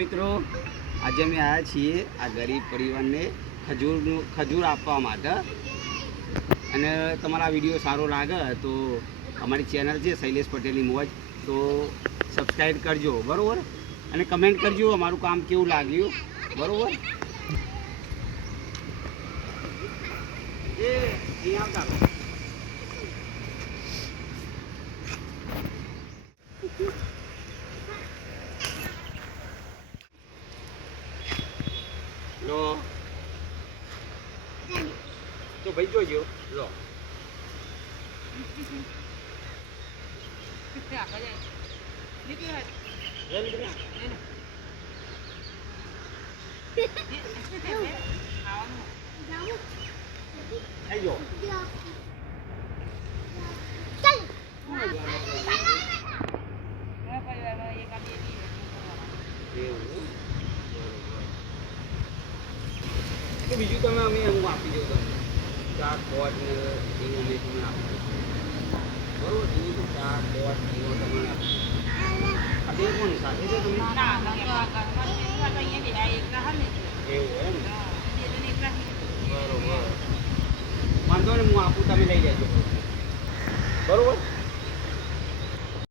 મિત્રો, આજે અમે આવ્યા છીએ આ ગરીબ પરિવારને ખજૂર આપવા માટે. અને તમારા વિડીયો સારો લાગે તો અમારી ચેનલ છે શૈલેષ પટેલની મોજ, તો સબસ્ક્રાઈબ કરજો બરાબર, અને કમેન્ટ કરજો અમારું કામ કેવું લાગ્યું બરાબર. એ અહીંયા આવતા લો તો ભાઈ જોજો લો આજો બીજું તમે અમે હું આપી દઉં તમને ચા કોટ ને ડીંગો મેં તમને આપી દઉં બરોબર. ડીંગો ચા કોટ ડીંગો તમને આપી દઉં. આ બે કોણ સાથે છે તમે? એવું એમ બરોબર, વાંધો ને હું આપું, તમે લઈ જજો બરોબર.